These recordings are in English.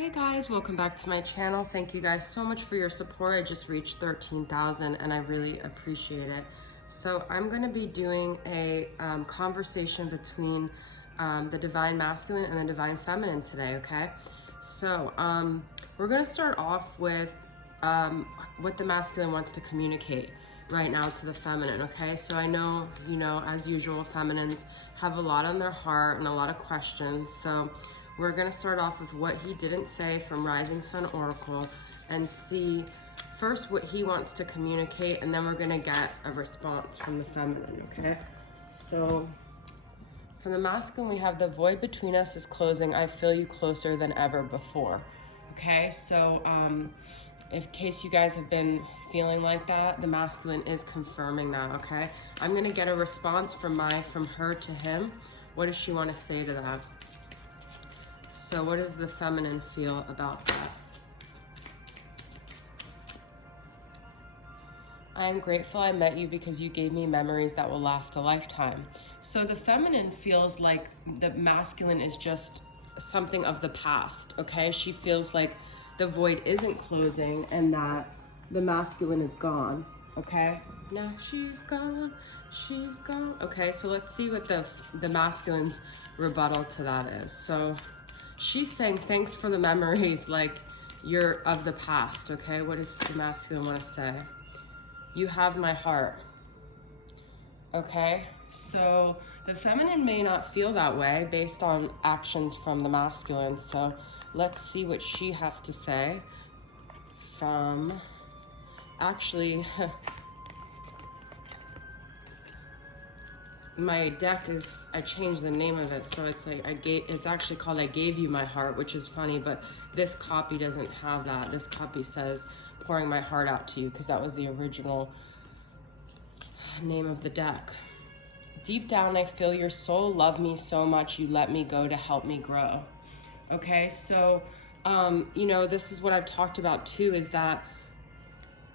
Hey guys, welcome back to my channel. Thank you guys so much for your support. I just reached 13,000 and I really appreciate it. So I'm going to be doing a conversation between the Divine Masculine and the Divine Feminine today, okay? So we're going to start off with what the Masculine wants to communicate right now to the Feminine, okay? So I know, you know, as usual, Feminines have a lot on their heart and a lot of questions. So we're going to start off with what he didn't say from Rising Sun Oracle and see first what he wants to communicate, and then we're going to get a response from the Feminine, okay? So from the Masculine, we have the void between us is closing. I feel you closer than ever before, okay? So in case you guys have been feeling like that, the Masculine is confirming that, okay? I'm going to get a response from her to him. What does she want to say to that? So what does the Feminine feel about that? I am grateful I met you because you gave me memories that will last a lifetime. So the Feminine feels like the Masculine is just something of the past, okay? She feels like the void isn't closing and that the Masculine is gone, okay? Now she's gone, she's gone. Okay, so let's see what the Masculine's rebuttal to that is. So she's saying, thanks for the memories, like you're of the past, okay? What does the Masculine want to say? You have my heart, okay? So the Feminine may not feel that way based on actions from the Masculine. So let's see what she has to say from, actually, my deck is, I changed the name of it, so it's like it's actually called I Gave You My Heart, which is funny, but this copy doesn't have that. This copy says pouring my heart out to you, because that was the original name of the deck. Deep down, I feel your soul love me so much you let me go to help me grow. Okay, so you know, this is what I've talked about too, is that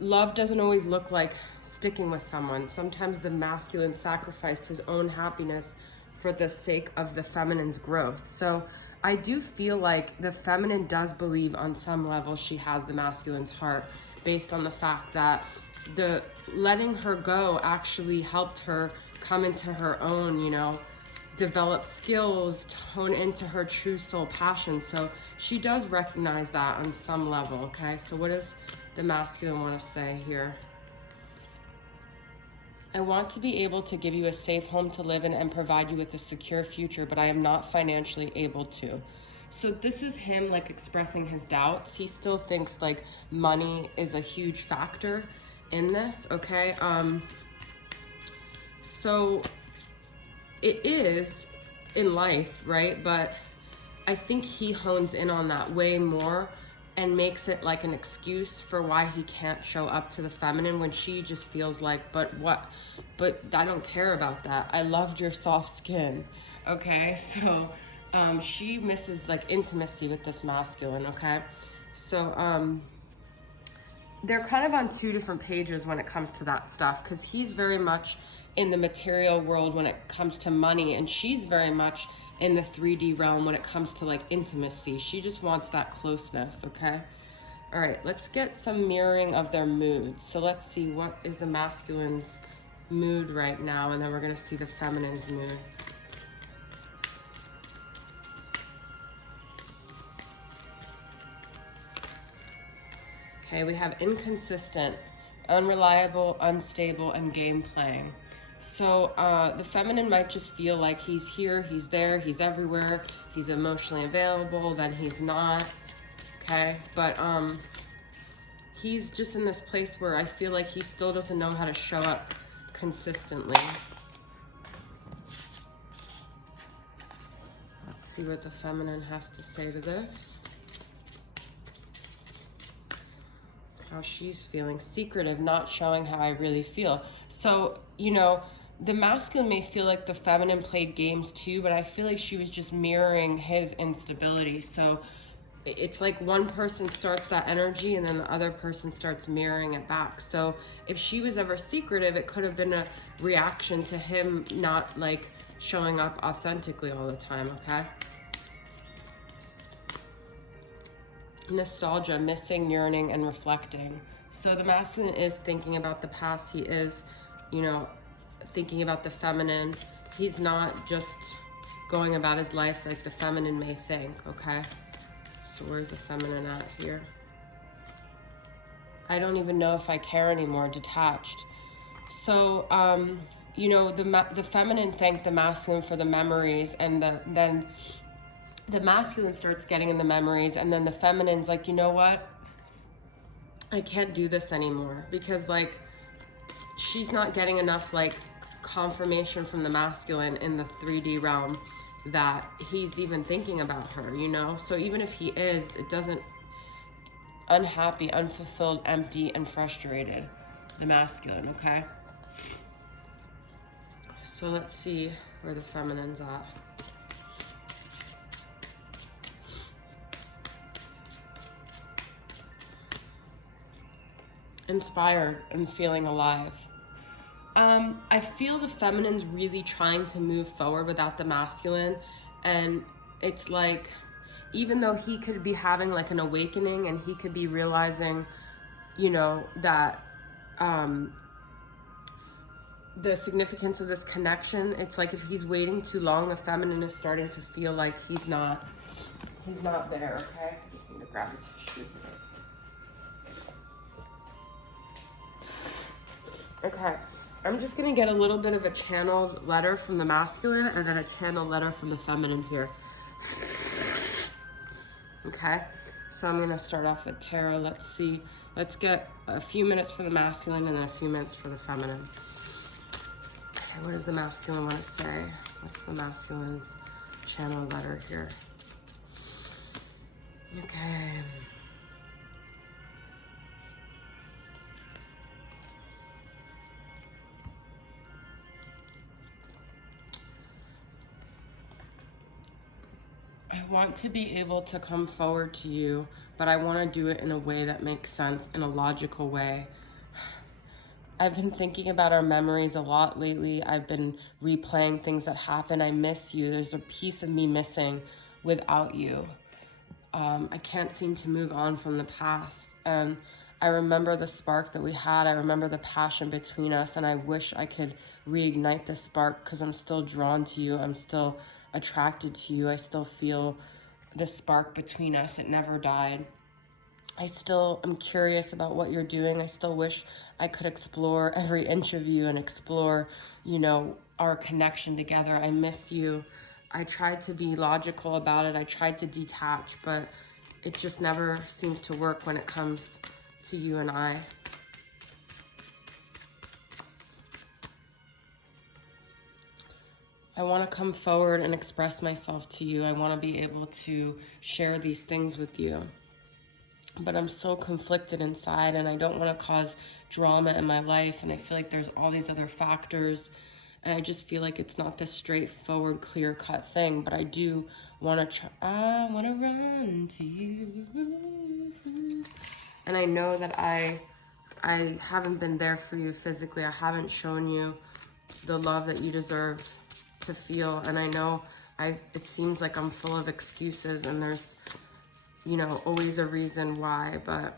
love doesn't always look like sticking with someone. Sometimes the Masculine sacrificed his own happiness for the sake of the Feminine's growth. So I do feel like the Feminine does believe on some level she has the Masculine's heart, based on the fact that the letting her go actually helped her come into her own, you know, develop skills, hone into her true soul passion. So she does recognize that on some level, okay? So what does the Masculine want to say here? I want to be able to give you a safe home to live in and provide you with a secure future, but I am not financially able to. So this is him like expressing his doubts. He still thinks like money is a huge factor in this, okay? So it is in life, right? But I think he hones in on that way more and makes it like an excuse for why he can't show up to the Feminine, when she just feels like, but I don't care about that. I loved your soft skin, okay? So she misses like intimacy with this Masculine, okay? So they're kind of on two different pages when it comes to that stuff, because he's very much in the material world when it comes to money, and she's very much in the 3D realm when it comes to like intimacy. She just wants that closeness, okay? All right, let's get some mirroring of their moods. So let's see, what is the Masculine's mood right now, and then we're gonna see the Feminine's mood. Okay, we have inconsistent, unreliable, unstable, and game playing. So the Feminine might just feel like he's here, he's there, he's everywhere, he's emotionally available, then he's not, okay? But he's just in this place where I feel like he still doesn't know how to show up consistently. Let's see what the Feminine has to say to this. How she's feeling. Secretive, not showing how I really feel. So, you know, the Masculine may feel like the Feminine played games too, but I feel like she was just mirroring his instability. So it's like one person starts that energy and then the other person starts mirroring it back. So if she was ever secretive, it could have been a reaction to him not like showing up authentically all the time, okay? nostalgia, missing, yearning, and reflecting. So the masculine is thinking about the past. He is, you know, thinking about the feminine. He's not just going about his life like the feminine may think, okay? So where's the feminine at here? I don't even know if I care anymore, detached. So, you know, the feminine thanked the masculine for the memories, and then the masculine starts getting in the memories, and then the feminine's like, you know what? I can't do this anymore, because like she's not getting enough like confirmation from the masculine in the 3D realm that he's even thinking about her, you know? So even if he is, it doesn't, unhappy, unfulfilled, empty, and frustrated, the masculine, okay? So let's see where the feminine's at. Inspired and feeling alive. I feel the feminine's really trying to move forward without the masculine, and it's like, even though he could be having like an awakening and he could be realizing, you know, that the significance of this connection, it's like if he's waiting too long, the feminine is starting to feel like he's not there, okay? I just need to grab a tissue. Okay, I'm just gonna get a little bit of a channeled letter from the masculine and then a channeled letter from the feminine here. Okay, so I'm gonna start off with tarot. Let's see, let's get a few minutes for the masculine and then a few minutes for the feminine. Okay, what does the masculine want to say? What's the masculine's channel letter here? Okay. I want to be able to come forward to you, but I want to do it in a way that makes sense, in a logical way. I've been thinking about our memories a lot lately. I've been replaying things that happened. I miss you. There's a piece of me missing without you. I can't seem to move on from the past. And I remember the spark that we had. I remember the passion between us. And I wish I could reignite the spark, because I'm still drawn to you. I'm still attracted to you. I still feel the spark between us. It never died. I still am curious about what you're doing. I still wish I could explore every inch of you and explore, you know, our connection together. I miss you. I tried to be logical about it. I tried to detach, but it just never seems to work when it comes to you and I. I want to come forward and express myself to you. I want to be able to share these things with you. But I'm so conflicted inside, and I don't want to cause drama in my life, and I feel like there's all these other factors, and I just feel like it's not this straightforward, clear-cut thing. But I do want to I want to run to you. And I know that I haven't been there for you physically. I haven't shown you the love that you deserve to feel. And I know it seems like I'm full of excuses, and there's, you know, always a reason why, but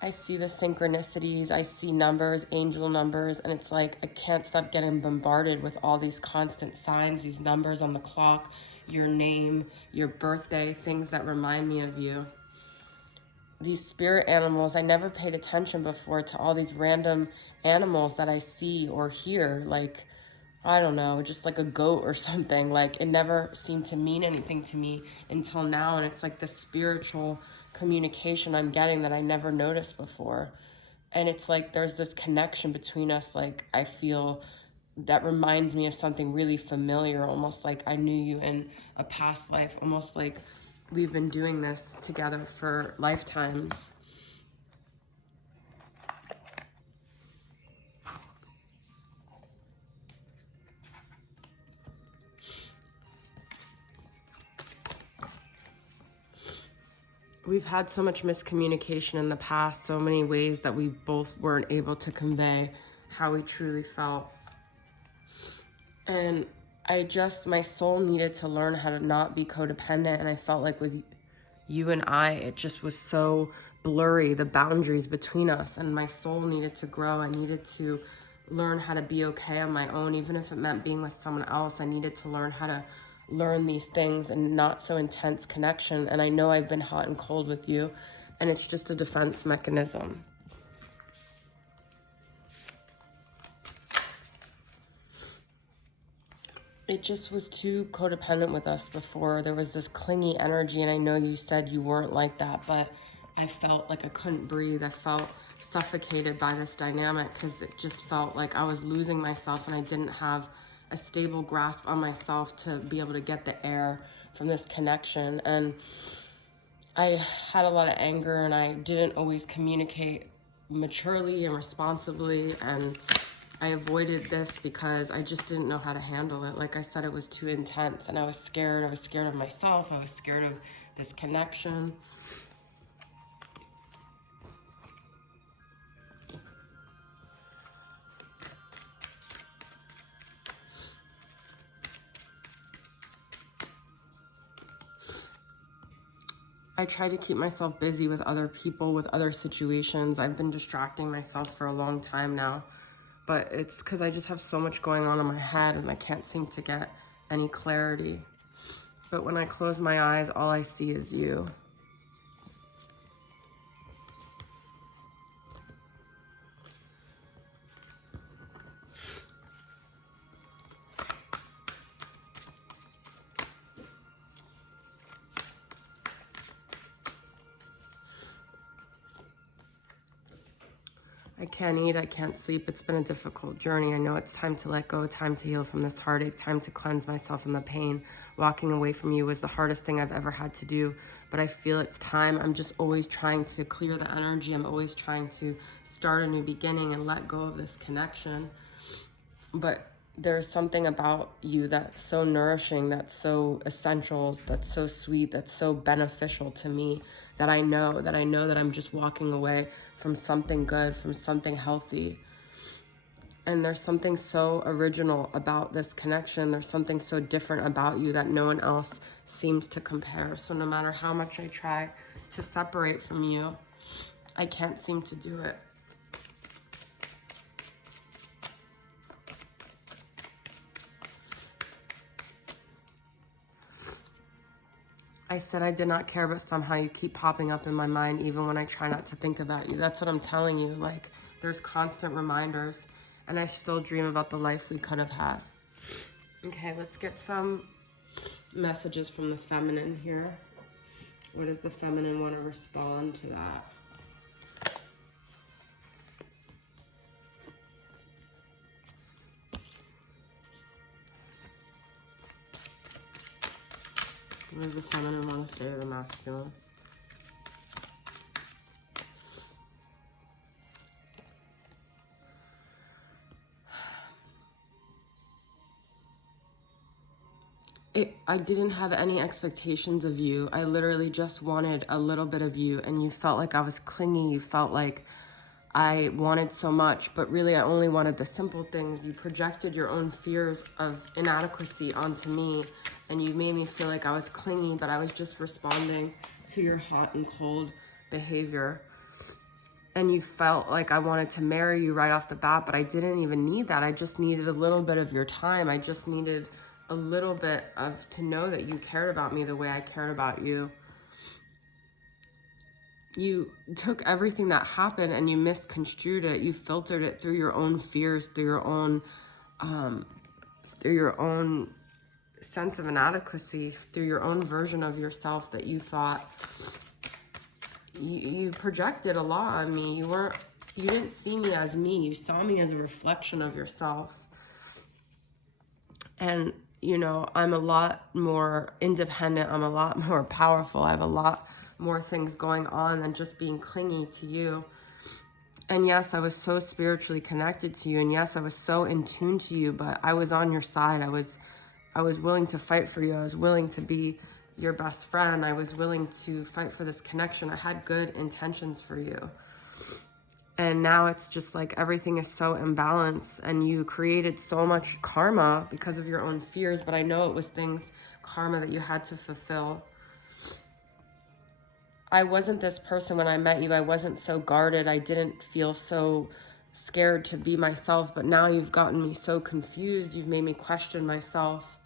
I see the synchronicities, I see numbers, angel numbers, and it's like I can't stop getting bombarded with all these constant signs, these numbers on the clock, your name, your birthday, things that remind me of you. These spirit animals, I never paid attention before to all these random animals that I see or hear, like, I don't know, just like a goat or something. Like, it never seemed to mean anything to me until now, and it's like the spiritual communication I'm getting that I never noticed before. And it's like there's this connection between us, like I feel that reminds me of something really familiar, almost like I knew you in a past life, almost like we've been doing this together for lifetimes. We've had so much miscommunication in the past, so many ways that we both weren't able to convey how we truly felt. And my soul needed to learn how to not be codependent, and I felt like with you and I, it just was so blurry, the boundaries between us, and my soul needed to grow. I needed to learn how to be okay on my own, even if it meant being with someone else. I needed to learn how to learn these things and not so intense connection. And I know I've been hot and cold with you, and it's just a defense mechanism. It just was too codependent with us before. There was this clingy energy, and I know you said you weren't like that, but I felt like I couldn't breathe. I felt suffocated by this dynamic because it just felt like I was losing myself, and I didn't have a stable grasp on myself to be able to get the air from this connection. And I had a lot of anger, and I didn't always communicate maturely and responsibly, and I avoided this because I just didn't know how to handle it. Like I said, it was too intense, and I was scared. I was scared of myself. I was scared of this connection. I try to keep myself busy with other people, with other situations. I've been distracting myself for a long time now, but it's because I just have so much going on in my head, and I can't seem to get any clarity. But when I close my eyes, all I see is you. I can't eat, I can't sleep. It's been a difficult journey. I know it's time to let go, time to heal from this heartache, time to cleanse myself from the pain. Walking away from you was the hardest thing I've ever had to do, but I feel it's time. I'm just always trying to clear the energy. I'm always trying to start a new beginning and let go of this connection. But there's something about you that's so nourishing, that's so essential, that's so sweet, that's so beneficial to me, that I know that I'm just walking away from something good, from something healthy. And there's something so original about this connection. There's something so different about you that no one else seems to compare. So no matter how much I try to separate from you, I can't seem to do it. I said I did not care, but somehow you keep popping up in my mind even when I try not to think about you. That's what I'm telling you. Like, there's constant reminders, and I still dream about the life we could have had. Okay, let's get some messages from the feminine here. What does the feminine want to respond to that? What does the feminine want to say to the masculine? I didn't have any expectations of you. I literally just wanted a little bit of you, and you felt like I was clingy. You felt like I wanted so much, but really I only wanted the simple things. You projected your own fears of inadequacy onto me, and you made me feel like I was clingy, but I was just responding to your hot and cold behavior. And you felt like I wanted to marry you right off the bat, but I didn't even need that. I just needed a little bit of your time. I just needed a little bit of to know that you cared about me the way I cared about you. You took everything that happened and you misconstrued it. You filtered it through your own fears, through your own sense of inadequacy, through your own version of yourself that you thought. You projected a lot on me. You didn't see me as me. You saw me as a reflection of yourself. And you know, I'm a lot more independent. I'm a lot more powerful. I have a lot more things going on than just being clingy to you. And yes, I was so spiritually connected to you. And yes, I was so in tune to you, but I was on your side. I was willing to fight for you. I was willing to be your best friend. I was willing to fight for this connection. I had good intentions for you. And now it's just like everything is so imbalanced, and you created so much karma because of your own fears, but I know it was karma that you had to fulfill. I wasn't this person when I met you. I wasn't so guarded. I didn't feel so scared to be myself, but now you've gotten me so confused. You've made me question myself.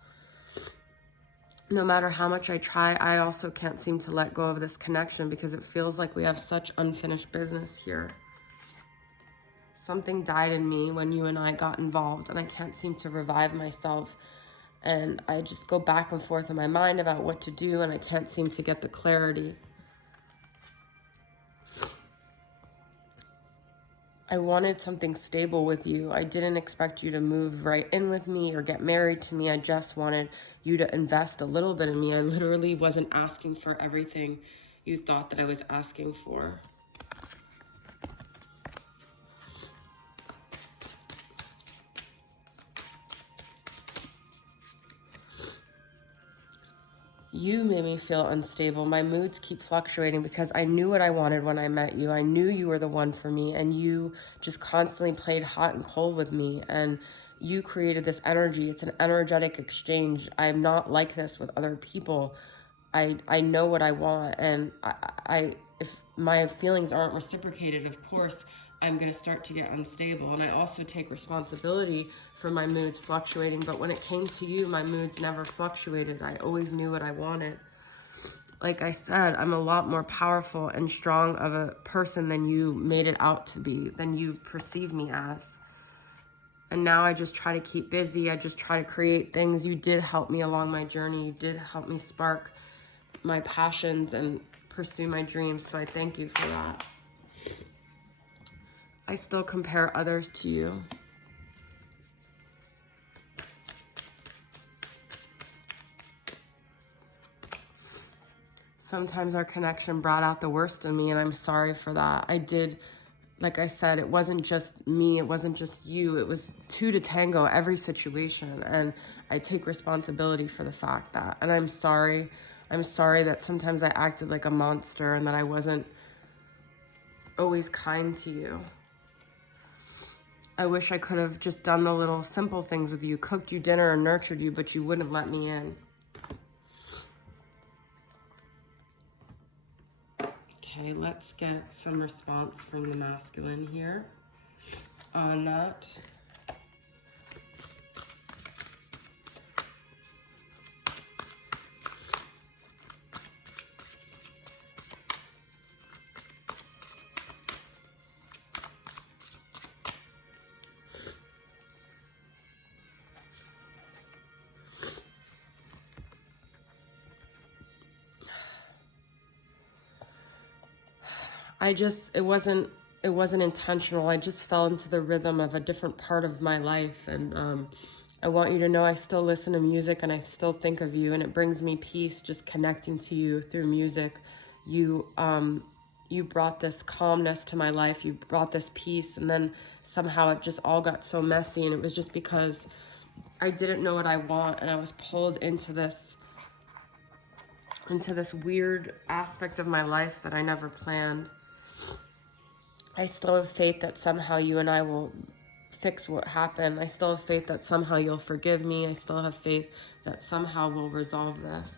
No matter how much I try, I also can't seem to let go of this connection because it feels like we have such unfinished business here. Something died in me when you and I got involved, and I can't seem to revive myself. And I just go back and forth in my mind about what to do, and I can't seem to get the clarity. I wanted something stable with you. I didn't expect you to move right in with me or get married to me. I just wanted you to invest a little bit in me. I literally wasn't asking for everything you thought that I was asking for. You made me feel unstable. My moods keep fluctuating because I knew what I wanted when I met you. I knew you were the one for me, and you just constantly played hot and cold with me, and you created this energy. It's an energetic exchange. I'm not like this with other people. I know what I want, and if my feelings aren't reciprocated, of course, I'm going to start to get unstable. And I also take responsibility for my moods fluctuating. But when it came to you, my moods never fluctuated. I always knew what I wanted. Like I said, I'm a lot more powerful and strong of a person than you made it out to be, than you perceive me as. And now I just try to keep busy. I just try to create things. You did help me along my journey. You did help me spark my passions and pursue my dreams. So I thank you for that. I still compare others to you. Sometimes our connection brought out the worst in me, and I'm sorry for that. I did, like I said, it wasn't just me, it wasn't just you, it was two to tango every situation, and I take responsibility for the fact that, and I'm sorry that sometimes I acted like a monster and that I wasn't always kind to you. I wish I could have just done the little simple things with you, cooked you dinner and nurtured you, but you wouldn't let me in. Okay, let's get some response from the masculine here on that. It wasn't intentional. I just fell into the rhythm of a different part of my life. And I want you to know I still listen to music and I still think of you, and it brings me peace just connecting to you through music. You brought this calmness to my life. You brought this peace, and then somehow it just all got so messy, and it was just because I didn't know what I want, and I was pulled into this weird aspect of my life that I never planned. I still have faith that somehow you and I will fix what happened. I still have faith that somehow you'll forgive me. I still have faith that somehow we'll resolve this.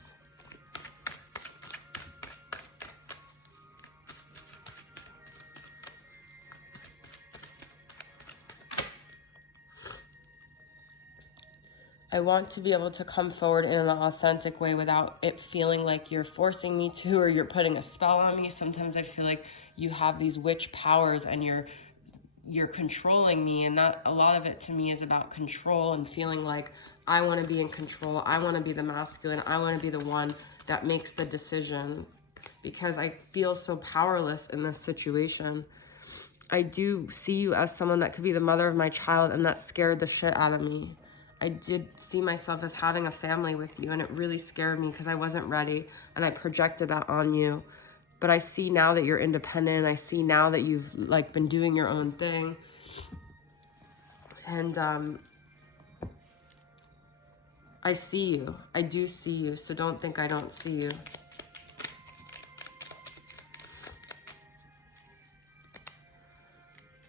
I want to be able to come forward in an authentic way without it feeling like you're forcing me to, or you're putting a spell on me. Sometimes I feel like you have these witch powers and you're controlling me, and that, a lot of it to me is about control and feeling like I want to be in control. I want to be the masculine. I want to be the one that makes the decision because I feel so powerless in this situation. I do see you as someone that could be the mother of my child, and that scared the shit out of me. I did see myself as having a family with you, and it really scared me because I wasn't ready, and I projected that on you. But I see now that you're independent. I see now that you've like been doing your own thing. And I see you. I do see you. So don't think I don't see you.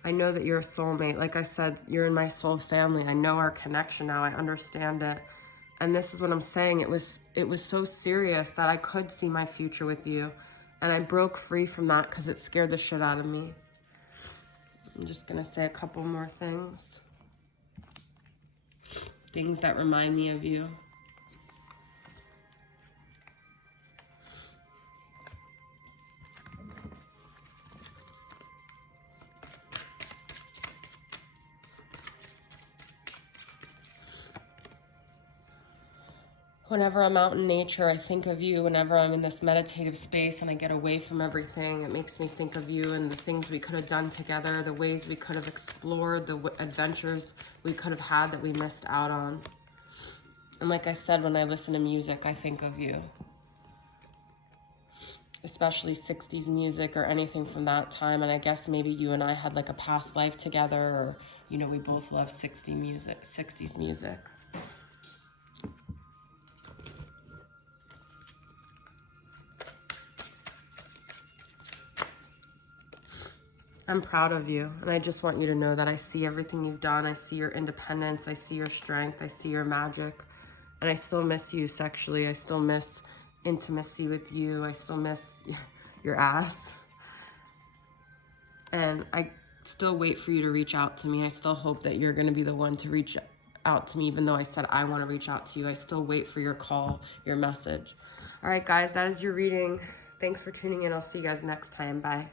I know that you're a soulmate. Like I said, you're in my soul family. I know our connection now. I understand it. And this is what I'm saying. It was so serious that I could see my future with you. And I broke free from that because it scared the shit out of me. I'm just going to say a couple more things. Things that remind me of you. Whenever I'm out in nature, I think of you. Whenever I'm in this meditative space and I get away from everything, it makes me think of you and the things we could have done together, the ways we could have explored, the adventures we could have had that we missed out on. And like I said, when I listen to music, I think of you. Especially 60s music or anything from that time. And I guess maybe you and I had like a past life together, or, you know, we both love 60s music. I'm proud of you, and I just want you to know that I see everything you've done. I see your independence. I see your strength. I see your magic. And I still miss you sexually. I still miss intimacy with you. I still miss your ass. And I still wait for you to reach out to me. I still hope that you're going to be the one to reach out to me, even though I said I want to reach out to you. I still wait for your call, your message. All right, guys, that is your reading. Thanks for tuning in. I'll see you guys next time. Bye.